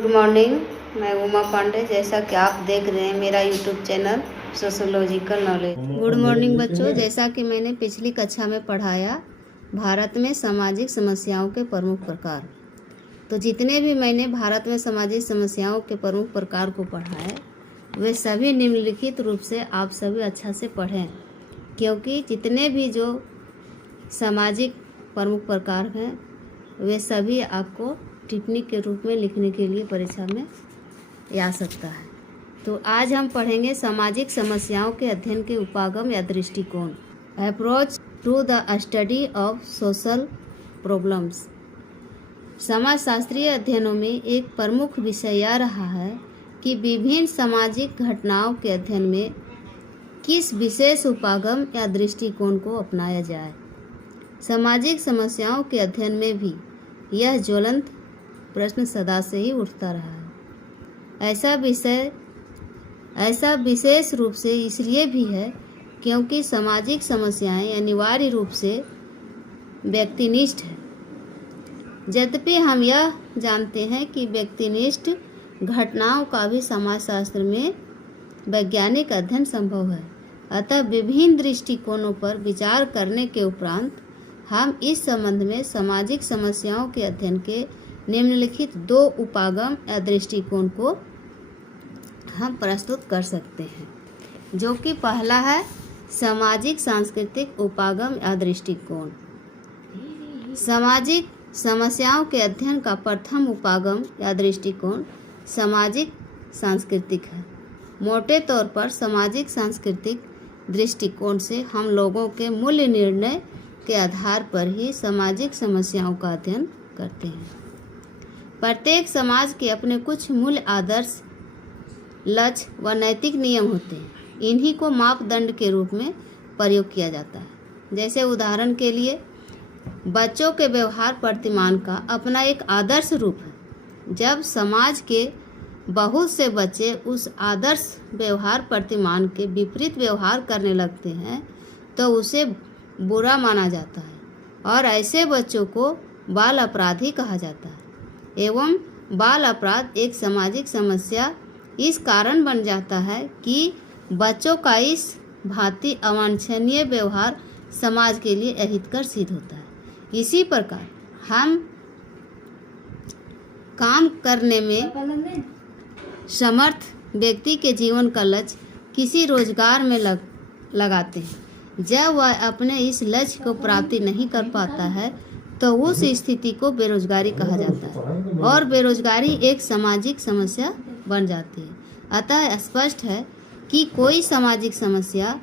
Good morning, मैं उमा पांडे। जैसा कि आप देख रहे हैं मेरा YouTube channel sociological knowledge. Good morning बच्चों, जैसा कि मैंने पिछली कक्षा में पढ़ाया भारत में सामाजिक समस्याओं के प्रमुख प्रकार, तो जितने भी मैंने भारत में सामाजिक समस्याओं के प्रमुख प्रकार को पढ़ा है वे सभी निम्नलिखित रूप से आप सभी अच्छा से पढ़ें, क्योंकि जितने भी जो सामाजिक प्रमुख प्रकार हैं वे सभी आपको टिप्पणी के रूप में लिखने के लिए परीक्षा में आ सकता है। तो आज हम पढ़ेंगे सामाजिक समस्याओं के अध्ययन के उपागम या दृष्टिकोण, approach to the study of social problems. समाजशास्त्रीय अध्ययनों में एक प्रमुख विषय यह रहा है कि विभिन्न सामाजिक घटनाओं के अध्ययन में किस विशेष उपागम या दृष्टिकोण को अपनाया जाए। सामाजिक समस्याओं के अध्ययन में भी यह ज्वलंत प्रश्न सदा से ही उठता रहा है। ऐसा विशेष रूप से इसलिए भी है क्योंकि सामाजिक समस्याएं अनिवार्य रूप से व्यक्तिनिष्ठ है। यद्यपि हम यह जानते हैं कि व्यक्तिनिष्ठ घटनाओं का भी समाजशास्त्र में वैज्ञानिक अध्ययन संभव है। अतः विभिन्न दृष्टिकोणों पर विचार करने के उपरांत हम इस संबंध में सामाजिक समस्याओं के अध्ययन के निम्नलिखित दो उपागम या दृष्टिकोण को हम प्रस्तुत कर सकते हैं, जो कि पहला है सामाजिक सांस्कृतिक उपागम या दृष्टिकोण। सामाजिक समस्याओं के अध्ययन का प्रथम उपागम या दृष्टिकोण सामाजिक सांस्कृतिक है। मोटे तौर पर सामाजिक सांस्कृतिक दृष्टिकोण से हम लोगों के मूल्य निर्णय के आधार पर ही सामाजिक समस्याओं का अध्ययन करते हैं। प्रत्येक समाज के अपने कुछ मूल्य, आदर्श, लक्ष्य व नैतिक नियम होते हैं। इन्हीं को मापदंड के रूप में प्रयोग किया जाता है। जैसे उदाहरण के लिए बच्चों के व्यवहार प्रतिमान का अपना एक आदर्श रूप है। जब समाज के बहुत से बच्चे उस आदर्श व्यवहार प्रतिमान के विपरीत व्यवहार करने लगते हैं तो उसे बुरा माना जाता है और ऐसे बच्चों को बाल अपराधी कहा जाता है। एवं बाल अपराध एक सामाजिक समस्या इस कारण बन जाता है कि बच्चों का इस भांति अवांछनीय व्यवहार समाज के लिए अहितकर सिद्ध होता है। इसी प्रकार हम काम करने में समर्थ व्यक्ति के जीवन का लक्ष्य किसी रोजगार में लगाते हैं। जब वह अपने इस लक्ष्य को प्राप्ति नहीं कर पाता है तो उस स्थिति को बेरोजगारी कहा जाता है और बेरोजगारी एक सामाजिक समस्या बन जाती है। अतः स्पष्ट है कि कोई सामाजिक समस्या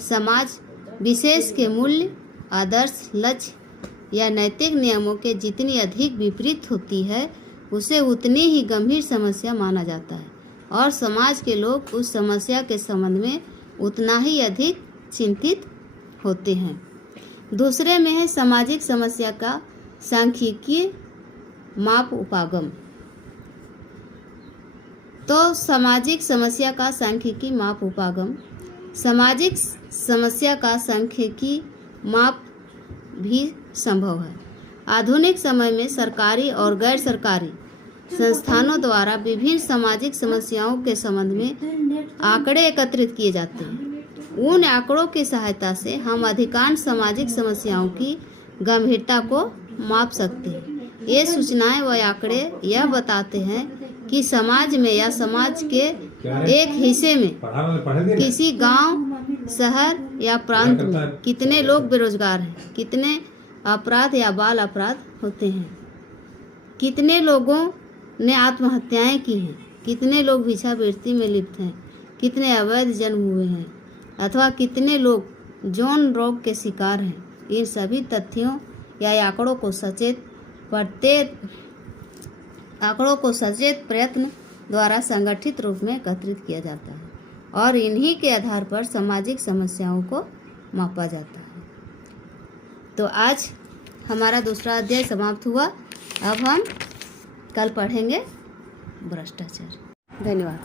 समाज विशेष के मूल्य, आदर्श, लक्ष्य या नैतिक नियमों के जितनी अधिक विपरीत होती है उसे उतनी ही गंभीर समस्या माना जाता है और समाज के लोग उस समस्या के संबंध में उतना ही अधिक चिंतित होते हैं। दूसरे में है सामाजिक समस्या का सांख्यिकीय माप उपागम। तो सामाजिक समस्या का सांख्यिकीय माप उपागम, सामाजिक समस्या का सांख्यिकीय माप भी संभव है। आधुनिक समय में सरकारी और गैर सरकारी संस्थानों द्वारा विभिन्न सामाजिक समस्याओं के संबंध में आंकड़े एकत्रित किए जाते हैं। उन आंकड़ों की सहायता से हम अधिकांश सामाजिक समस्याओं की गंभीरता को माप सकते हैं। ये सूचनाएं व आंकड़े यह बताते हैं कि समाज में या समाज के एक हिस्से में, किसी गांव, शहर या प्रांत में कितने लोग बेरोजगार हैं, कितने अपराध या बाल अपराध होते हैं, कितने लोगों ने आत्महत्याएं की हैं, कितने लोग भिक्षावृत्ति में लिप्त हैं, कितने अवैध जन्म हुए हैं अथवा कितने लोग यौन रोग के शिकार हैं। इन सभी तथ्यों या आंकड़ों को सचेत प्रयत्न द्वारा संगठित रूप में एकत्रित किया जाता है और इन्हीं के आधार पर सामाजिक समस्याओं को मापा जाता है। तो आज हमारा दूसरा अध्याय समाप्त हुआ। अब हम कल पढ़ेंगे भ्रष्टाचार। धन्यवाद।